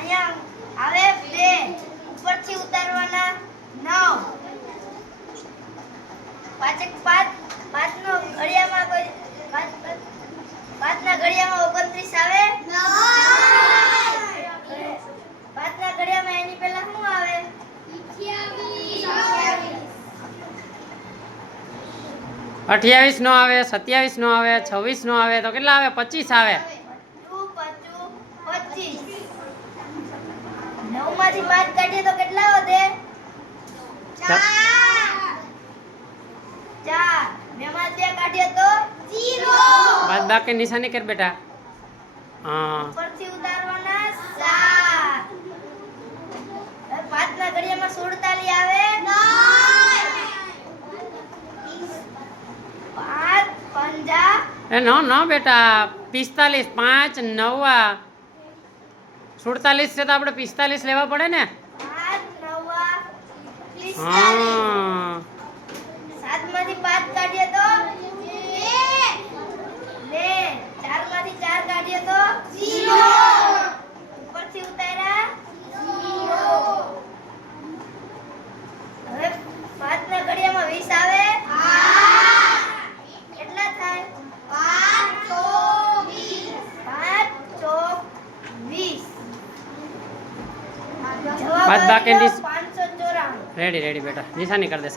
અહીંયા આવે 2 ઉપરથી ઉતારવાના 9 પાંચેક 5 નો ઘડિયામાં કોઈ 5 ના ઘડિયામાં 29 આવે 5 ના ઘડિયામાં એની પહેલા શું આવે 28 નો આવે 27 નો આવે 26 નો આવે તો કેટલા આવે 25 આવે 25 9 માંથી 5 કાઢીએ તો કેટલા વધે 4 2 માંથી 2 કાઢીએ તો 0 બાદ બાકી નિશાની કર બેટા હા ઉપરથી ઉતારવાના 7 5 ના ઘડિયામાં 47 આવે 5 50 એ નો બેટા 45 5 9 47 છે તો આપણે 45 લેવા પડે ને 5 9 45 હા 7 માંથી 5 કાઢીએ તો 2 4 માંથી 4 કાઢીએ તો 0 ઉપરથી ઉતાર્યા 0 હવે 5 ના ઘડિયામાં 20 આવે કેટલા થાય 5 ચોક 20 જવાબ બાદ બાકી આવ્યો 594 રેડી બેટા નિશાની કર દે